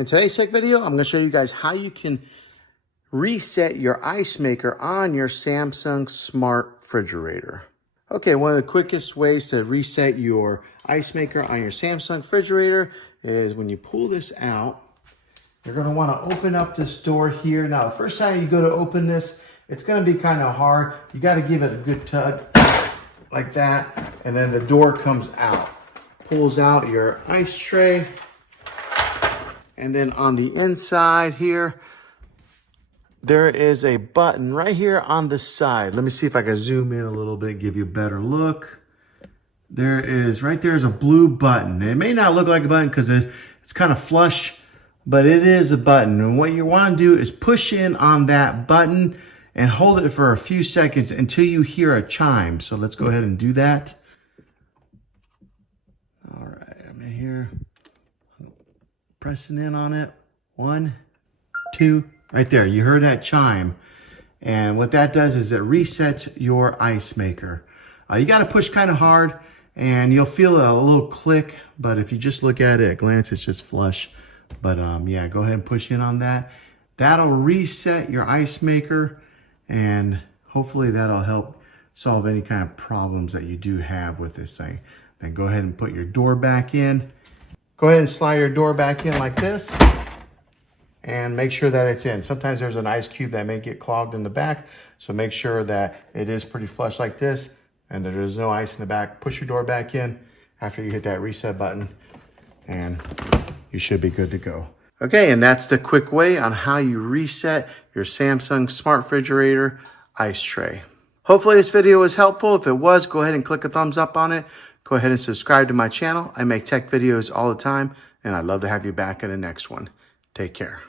In today's tech video, I'm going to show you guys how you can reset your ice maker on your Samsung smart refrigerator. Okay, one of the quickest ways to reset your ice maker on your Samsung refrigerator is when you pull this out, you're going to want to open up this door here. Now, the first time you go to open this, it's going to be kind of hard. You got to give it a good tug like that, and then the door comes out. Pulls out your ice tray. And then on the inside here, there is a button right here on the side. Let me see if I can zoom in a little bit, give you a better look. There is, right there is a blue button. It may not look like a button because it's kind of flush, but it is a button. And what you want to do is push in on that button and hold it for a few seconds until you hear a chime. So let's go ahead and do that. All right, I'm in here. Pressing in on it. 1, 2, right there. You heard that chime. And what that does is it resets your ice maker. You got to push kind of hard and you'll feel a little click. But if you just look at it at a glance, it's just flush. But yeah, go ahead and push in on that. That'll reset your ice maker and hopefully that'll help solve any kind of problems that you do have with this thing. Then go ahead and put your door back in. Go ahead and slide your door back in like this and make sure that it's in. Sometimes there's an ice cube that may get clogged in the back, so make sure that it is pretty flush like this and that there's no ice in the back. Push your door back in after you hit that reset button and you should be good to go. Okay, and that's the quick way on how you reset your Samsung smart refrigerator ice tray. Hopefully this video was helpful. If it was, go ahead and click a thumbs up on it. Go ahead and subscribe to my channel. I make tech videos all the time, and I'd love to have you back in the next one. Take care.